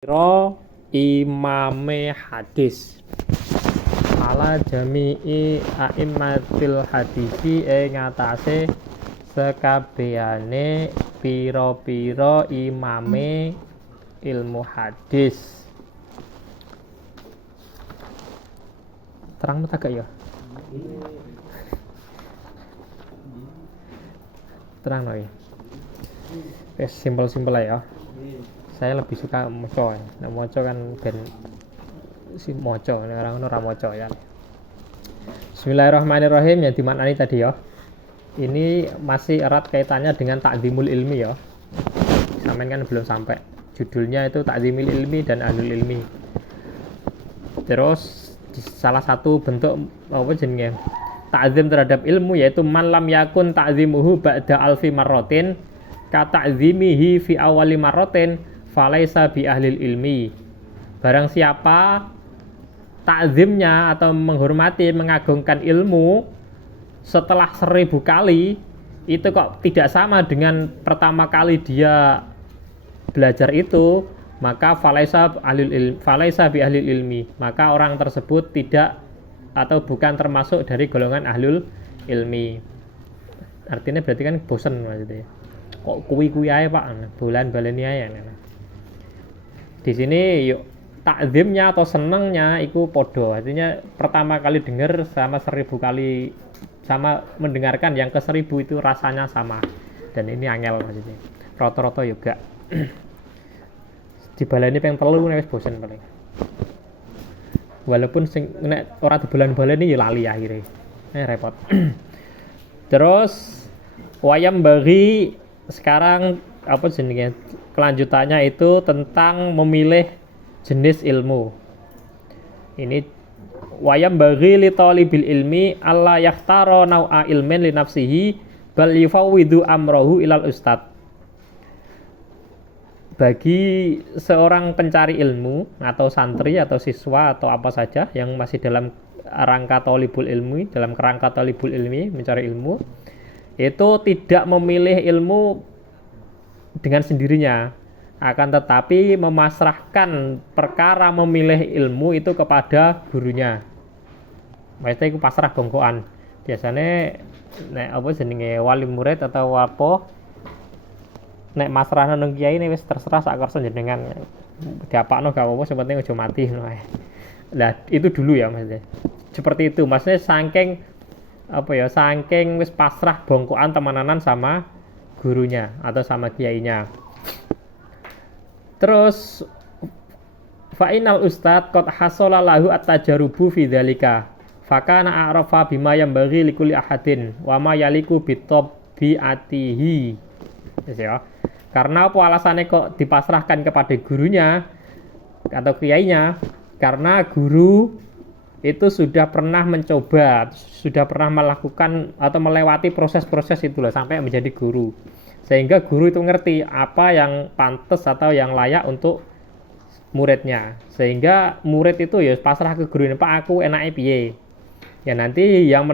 Ro imame hadis ala jami'i a'immatil hadisi ngatasé sekabehane pira-pira imame ilmu hadis. Terang tak ya? Terang no ya. Simpel-simpel ya. Saya lebih suka moco ya. Nah, moco kan ben si moco, orang ora moco ya. Bismillahirrahmanirrahim, yang dimaknani tadi ya. Ini masih erat kaitannya dengan ta'zimul ilmi ya. Sampeyan kan belum sampai. Judulnya itu ta'zimul ilmi dan ahlul ilmi. Terus salah satu bentuk apa jenenge? Ta'zim terhadap ilmu yaitu man lam yakun ta'zimuhu ba'da alfi marratin ka ta'zimihi fi awali marratin falaisa bi ahlil ilmi. Barang siapa takzimnya atau menghormati, mengagungkan ilmu setelah 1000 kali, itu kok tidak sama dengan pertama kali dia belajar itu, maka falaisa bi ahlil ilmi, maka orang tersebut tidak atau bukan termasuk dari golongan ahlul ilmi. Artinya berarti kan bosen maksudnya. Kok kuwi ae Pak, bulan baleni ae. Di sini yuk takzimnya atau senengnya itu podo, artinya pertama kali dengar sama 1000 kali sama mendengarkan yang ke 1000 itu rasanya sama, dan ini angel maksudnya roto-roto juga dibaleni peng telu wis bosen paling, walaupun sing nek ora dibaleni ya lali akhirnya repot. Terus wayam bagi sekarang apa jenenge kelanjutannya itu tentang memilih jenis ilmu. Ini wayam bagi li talibil ilmi alla yakhtara nau'a ilmin li nafsihi bal yufawwidu amrahu ilal ustad. Bagi seorang pencari ilmu atau santri atau siswa atau apa saja yang masih dalam rangka talibul ilmi, dalam kerangka talibul ilmi mencari ilmu, itu tidak memilih ilmu dengan sendirinya, akan tetapi memasrahkan perkara memilih ilmu itu kepada gurunya. Maksudnya itu pasrah bongkoan. Biasanya nek apa jenenge wali murid atau apa nek masrahna nang kiai ini wis terserah sak kersa jenengan. Diapakno gak apa-apa, sing penting aja mati ngono ae. Lah itu dulu ya maksudnya. Seperti itu, maksudnya saking apa ya, saking wis pasrah bongkoan temenanan sama gurunya atau sama kiainya. Terus fa'inal ustad qad hasala lahu at-tajarubu fi dzalika fakana a'rafa bima yanbaghi likulli ahadin wa ma yaliku bitabiatihi. Ya. Karena apa alasannya kok dipasrahkan kepada gurunya atau kiainya? Karena guru itu sudah pernah mencoba, sudah pernah melakukan atau melewati proses-proses itulah sampai menjadi guru, sehingga guru itu ngerti apa yang pantas atau yang layak untuk muridnya, sehingga murid itu ya pasrah ke guru ini, Pak aku enake piye ya, nanti yang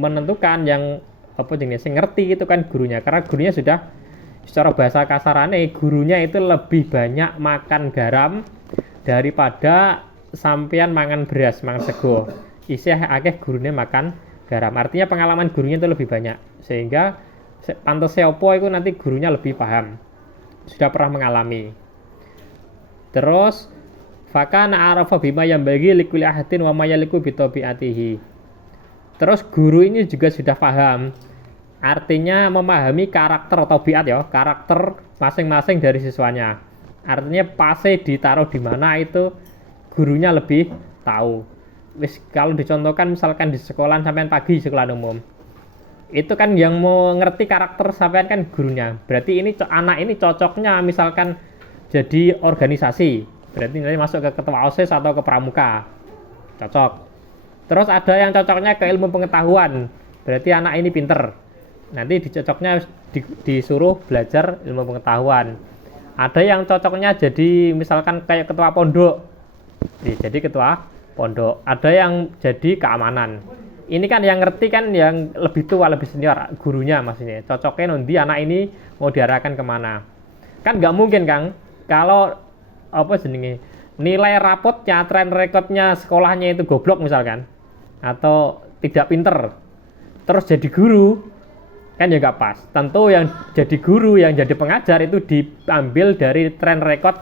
menentukan yang apa jenis ngerti itu kan gurunya, karena gurunya sudah secara bahasa kasarane gurunya itu lebih banyak makan garam daripada sampean mangan beras, mangan sego. Isih akeh gurune makan garam. Artinya pengalaman gurunya itu lebih banyak. Sehingga pantese opo itu nanti gurunya lebih paham. Sudah pernah mengalami. Terus fakana arafa bima yang bagi likulli ahadin wa mayaliku bitabiatihi. Terus guru ini juga sudah paham. Artinya memahami karakter atau biat ya, karakter masing-masing dari siswanya. Artinya pase ditaruh di mana itu gurunya lebih tahu. Wis kalau dicontohkan misalkan di sekolah sampean pagi sekolah umum, itu kan yang mau ngerti karakter sampean kan gurunya. Berarti ini anak ini cocoknya misalkan jadi organisasi, berarti nanti masuk ke ketua OSIS atau ke pramuka, cocok. Terus ada yang cocoknya ke ilmu pengetahuan, berarti anak ini pinter, nanti dicocoknya disuruh belajar ilmu pengetahuan. Ada yang cocoknya jadi misalkan kayak ketua pondok, jadi ketua pondok. Ada yang jadi keamanan. Ini kan yang ngerti kan yang lebih tua, lebih senior, gurunya maksudnya. Cocoknya nanti anak ini mau diarahkan kemana. Kan nggak mungkin Kang, kalau apa jenenge nilai rapotnya, tren rekodnya sekolahnya itu goblok misalkan, atau tidak pinter, terus jadi guru, kan ya nggak pas. Tentu yang jadi guru, yang jadi pengajar itu diambil dari tren rekod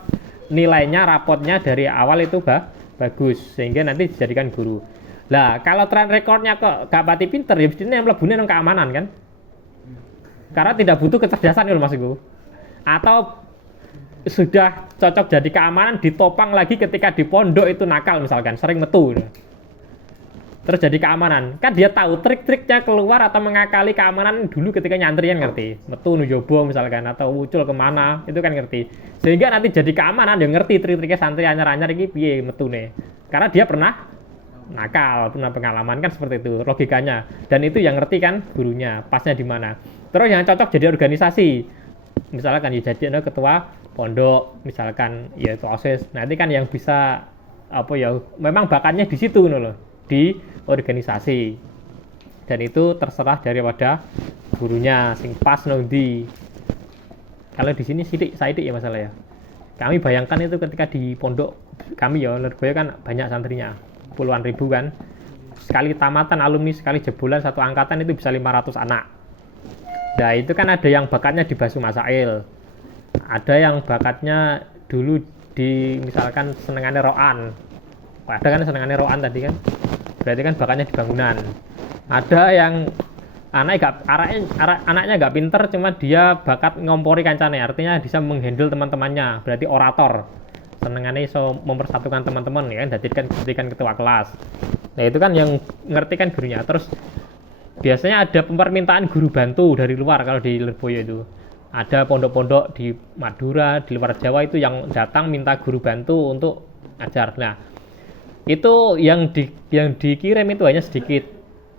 nilainya, rapotnya dari awal itu bagus, sehingga nanti dijadikan guru. Lah kalau tren rekodnya kok gak pati pinter, ya mestinya yang mlebune nang keamanan kan, karena tidak butuh kecerdasan itu maksudku. Atau sudah cocok jadi keamanan, ditopang lagi ketika di pondok itu nakal misalkan, sering metu, terus jadi keamanan, kan dia tahu trik-triknya keluar atau mengakali keamanan dulu ketika nyantri kan ngerti, metu nujobo misalkan, atau ucul kemana itu kan ngerti, sehingga nanti jadi keamanan dia ngerti trik-triknya santri anyar-anyar ini piye metune, karena dia pernah nakal, pernah pengalaman, kan seperti itu logikanya. Dan itu yang ngerti kan gurunya, pasnya di mana. Terus yang cocok jadi organisasi, misalkan ya jadi ketua pondok, misalkan ya itu OSIS. Nanti kan yang bisa apa ya, memang bakatnya di situ loh, di organisasi. Dan itu terserah daripada gurunya sing pas di. Kalau di sini sidik ya masalah ya. Kami bayangkan itu ketika di pondok kami ya, Lirboyo kan banyak santrinya, puluhan ribu kan. Sekali tamatan alumni, sekali jebolan satu angkatan itu bisa 500 anak. Nah itu kan ada yang bakatnya di Basu Masail, ada yang bakatnya dulu di misalkan senengannya roan, ada kan senengannya roan tadi kan, berarti kan bakatnya di bangunan. Ada yang anaknya nggak pinter, cuma dia bakat ngompori kancane, artinya bisa menghandle teman-temannya, berarti orator, senengannya so mempersatukan teman-teman ya, jadikan ketua kelas. Nah itu kan yang ngerti kan gurunya. Terus biasanya ada permintaan guru bantu dari luar. Kalau di Lirboyo itu ada pondok-pondok di Madura, di luar Jawa itu yang datang minta guru bantu untuk ngajar. Nah itu yang dikirim itu hanya sedikit,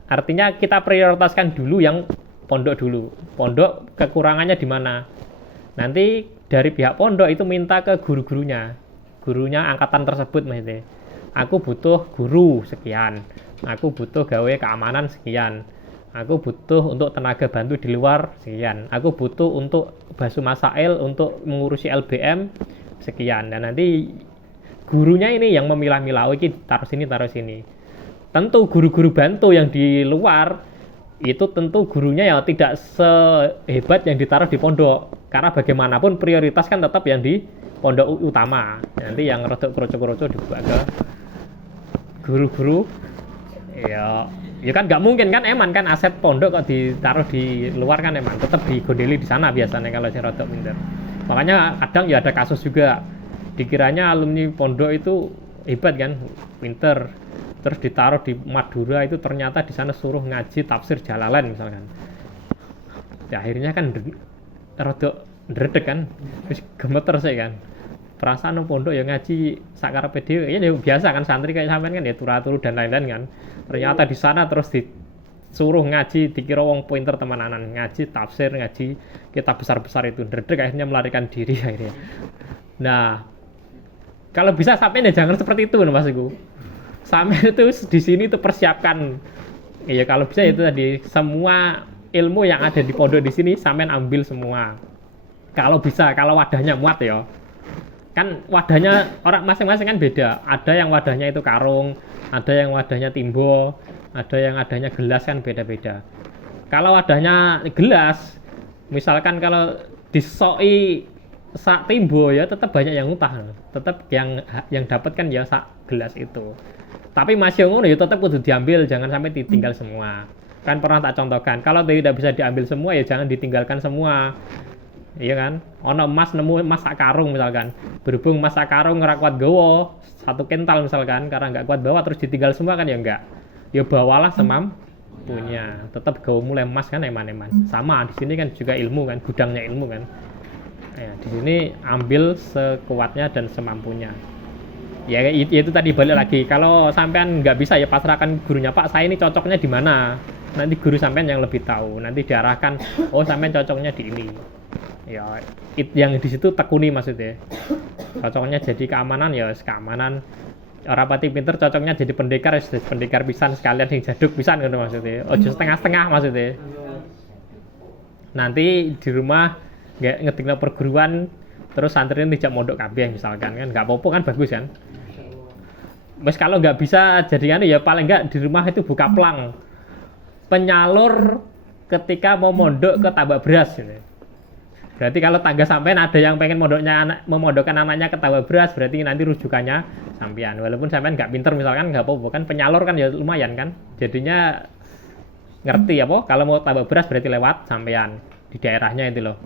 artinya kita prioritaskan dulu yang pondok dulu. Pondok kekurangannya di mana, nanti dari pihak pondok itu minta ke gurunya angkatan tersebut, maksudnya aku butuh guru sekian, aku butuh gawe keamanan sekian, aku butuh untuk tenaga bantu di luar sekian, aku butuh untuk Basu Masail untuk mengurusi LBM sekian. Dan nanti gurunya ini yang memilah-milah, oh ini taruh sini. Tentu guru-guru bantu yang di luar itu tentu gurunya ya tidak sehebat yang ditaruh di pondok, karena bagaimanapun prioritas kan tetap yang di pondok utama. Nanti yang rodok kroco-kroco dibuat ke guru-guru ya kan nggak mungkin kan, eman kan aset pondok kok ditaruh di luar kan, eman tetap digodeli di sana biasanya kalau si rodok pinter. Makanya kadang ya ada kasus juga, dikiranya alumni pondok itu hebat kan, pinter, terus ditaruh di Madura, itu ternyata di sana suruh ngaji tafsir Jalalain misalkan. Ya akhirnya kan rodok ndredeg kan, terus gemeter sih kan. Perasaan pondok ya ngaji sakarepe dhewe, ya biasa kan santri kayak sampean kan ya turu-turu dan lain-lain kan. Ternyata di sana terus disuruh ngaji, dikira wong pinter temenanan, ngaji tafsir, ngaji kitab besar-besar itu, ndredeg akhirnya melarikan diri akhirnya. Nah, kalau bisa sampean ya jangan seperti itu maksudku. Sampean itu di sini tuh persiapkan. Ya kalau bisa itu tadi, semua ilmu yang ada di pondok di sini sampean ambil semua. Kalau bisa, kalau wadahnya muat ya. Kan wadahnya orang masing-masing kan beda. Ada yang wadahnya itu karung, ada yang wadahnya timbo, ada yang wadahnya gelas, kan beda-beda. Kalau wadahnya gelas, misalkan kalau disoi sak timbo ya tetap banyak yang utah, tetap yang dapat kan ya sak gelas itu. Tapi masih ngono ya tetap kudu diambil, jangan sampai ditinggal semua. Kan pernah tak contohkan, kalau tidak bisa diambil semua ya jangan ditinggalkan semua. Iya kan, ono emas, nemu emas sak karung misalkan, berhubung emas sak karung nggak kuat gowo satu kental misalkan, karena nggak kuat bawa terus ditinggal semua kan ya enggak, ya bawalah semampunya, tetap gowo mulai emas kan, eman-eman. Sama di sini kan juga ilmu kan, gudangnya ilmu kan. Ya, di sini ambil sekuatnya dan semampunya. Ya itu tadi, balik lagi, kalau sampean nggak bisa ya pasrahkan gurunya, Pak saya ini cocoknya di mana, nanti guru sampean yang lebih tahu, nanti diarahkan, oh sampean cocoknya di ini. Ya yang di situ tekuni maksudnya, cocoknya jadi keamanan ya keamanan, orang pati pinter cocoknya jadi pendekar ya pendekar pisan, sekalian yang jaduk pisan gitu maksudnya, ojo setengah-setengah maksudnya. Nanti di rumah nggak ngetikno perguruan terus santri ini tidak mondok kabeh misalkan kan nggak apa-apa kan bagus kan. Mas kalau nggak bisa jadinya ya paling nggak di rumah itu buka plang penyalur ketika mau mondok ke Tambak Beras gitu. Berarti kalau tangga sampean ada yang pengen memondokkan anaknya ke Tambak Beras, berarti nanti rujukannya sampean. Walaupun sampean nggak pinter misalkan nggak apa-apa kan penyalur kan ya lumayan kan. Jadinya ngerti apa kalau mau Tambak Beras berarti lewat sampean di daerahnya itu loh.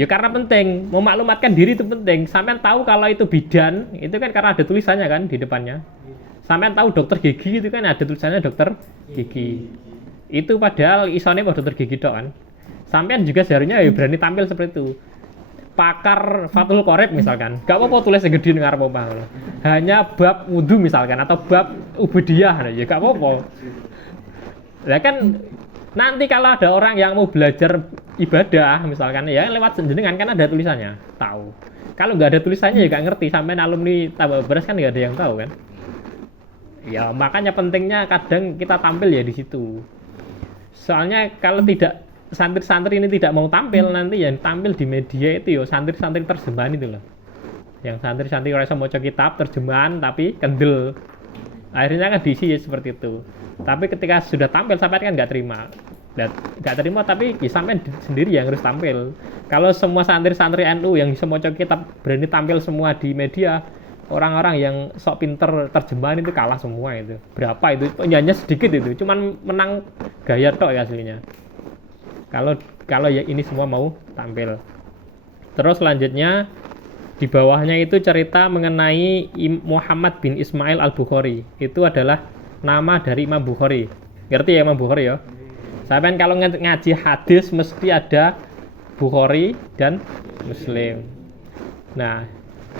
Ya karena penting, memaklumatkan diri itu penting. Sampean tahu kalau itu bidan, itu kan karena ada tulisannya kan di depannya. Sampean tahu dokter gigi itu kan ada tulisannya dokter gigi. Itu padahal isone mau dokter gigi dok kan. Sampean juga seharusnya ya berani tampil seperti itu. Pakar Fathul Qorib misalkan, gak apa-apa tulis yang gede ngarep apa. Hanya bab wudu misalkan atau bab ubudiyah ya gak apa-apa. Lah kan nanti kalau ada orang yang mau belajar ibadah misalkan ya lewat jenengan kan ada tulisannya, tahu. Kalau nggak ada tulisannya ya nggak ngerti. Sampai alumni Tambak Beras kan nggak ada yang tahu kan. Ya makanya pentingnya kadang kita tampil ya di situ. Soalnya kalau tidak santri-santri ini tidak mau tampil nanti yang tampil di media itu ya santri-santri terjemahan itu loh. Yang santri-santri orang mau kitab terjemahan tapi kendel. Akhirnya kan diisi ya seperti itu. Tapi ketika sudah tampil sampai kan nggak terima. Nggak terima tapi ya, sampai sendiri yang harus tampil. Kalau semua santri-santri NU yang bisa mau kitab berani tampil semua di media, orang-orang yang sok pinter terjemahan itu kalah semua itu. Berapa itu? Hanya sedikit itu, cuman menang gaya tok ya aslinya. Kalau ya ini semua mau tampil. Terus selanjutnya di bawahnya itu cerita mengenai Muhammad bin Ismail Al-Bukhari. Itu adalah nama dari Imam Bukhari. Ngerti ya Imam Bukhari ya? Sampai kalau ngaji hadis mesti ada Bukhari dan Muslim. Nah,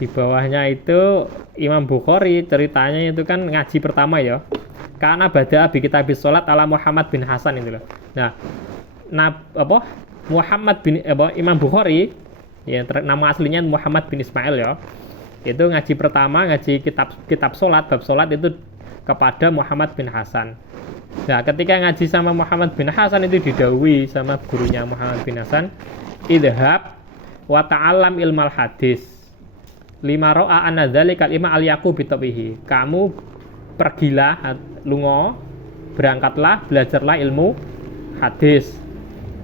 di bawahnya itu Imam Bukhari ceritanya itu kan ngaji pertama ya. Karena bada bi kitabis salat ala Muhammad bin Hasan itu loh. Nah, Muhammad bin Imam Bukhari ya nama aslinya Muhammad bin Ismail ya. Itu ngaji pertama ngaji kitab salat bab salat itu kepada Muhammad bin Hasan. Nah, ketika ngaji sama Muhammad bin Hasan itu didhawuhi sama gurunya Muhammad bin Hasan, idhab wa ta'allam ilmal hadis. Lima ro'a anna dzalikal ima al-yaqu bitabihi. Kamu pergilah lunga, berangkatlah, belajarlah ilmu hadis.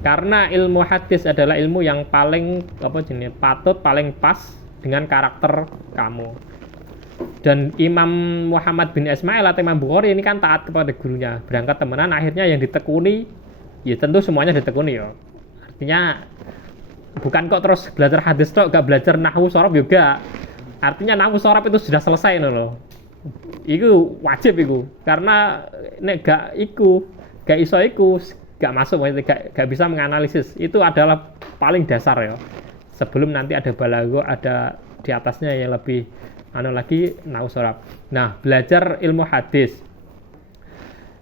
Karena ilmu hadis adalah ilmu yang paling patut paling pas dengan karakter kamu. Dan Imam Muhammad bin Ismail atau Imam Bukhari ini kan taat kepada gurunya, berangkat temenan, akhirnya yang ditekuni ya tentu semuanya ditekuni ya. Artinya bukan kok terus belajar hadis tok, gak belajar nahwu sorof juga. Artinya nahwu sorof itu sudah selesai loh. Itu wajib itu, karena nek gak iso gak masuk, gak bisa menganalisis. Itu adalah paling dasar ya. Sebelum nanti ada balago, ada di atasnya yang lebih lagi nahwu sorof. Nah, belajar ilmu hadis.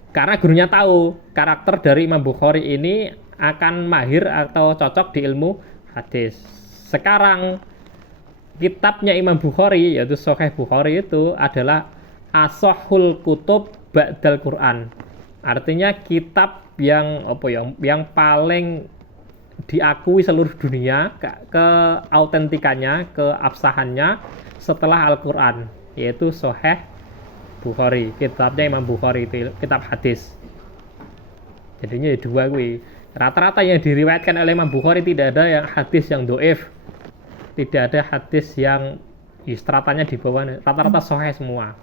Karena gurunya tahu karakter dari Imam Bukhari ini akan mahir atau cocok di ilmu hadis. Sekarang kitabnya Imam Bukhari yaitu Sahih Bukhari itu adalah ashahul kutub ba'dal Quran. Artinya kitab yang yang paling diakui seluruh dunia keautentikannya, keabsahannya setelah Al-Quran, yaitu Sahih Bukhari. Kitabnya Imam Bukhari itu kitab hadis. Jadinya dua gue. Rata-rata yang diriwayatkan oleh Imam Bukhari tidak ada yang hadis yang doif, tidak ada hadis yang stratanya di bawah. Rata-rata sahih semua.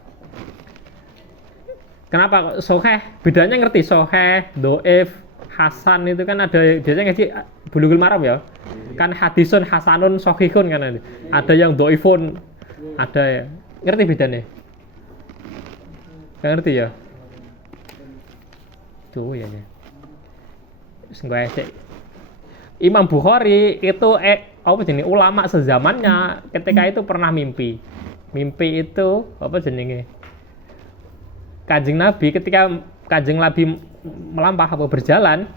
Kenapa sahih? Bedanya ngerti sahih, doif, hasan itu kan ada biasanya ngaji Bulughul Maram ya. Kan hadisun hasanun sahihun kan ada yang doifun, ada ya. Ngerti bedanya? Gak ngerti ya? Tuh ya. Imam Bukhari itu ulama sezamannya ketika itu pernah mimpi itu Kanjeng Nabi, ketika Kanjeng Nabi melampah berjalan,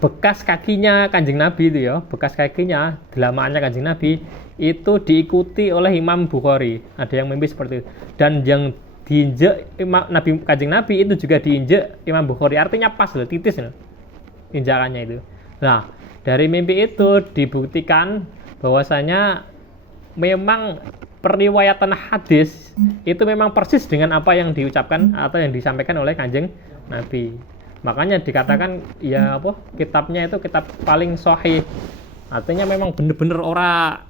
bekas kakinya Kanjeng Nabi itu ya, bekas kakinya delamaannya Kanjeng Nabi itu diikuti oleh Imam Bukhari. Ada yang mimpi seperti itu, dan yang diinjek Kanjeng Nabi itu juga diinjek Imam Bukhari. Artinya pas loh, titis loh injakannya itu. Nah, dari mimpi itu dibuktikan bahwasanya memang periwayatan hadis itu memang persis dengan apa yang diucapkan atau yang disampaikan oleh Kanjeng Nabi. Makanya dikatakan ya apa kitabnya itu kitab paling sahih. Artinya memang bener-bener ora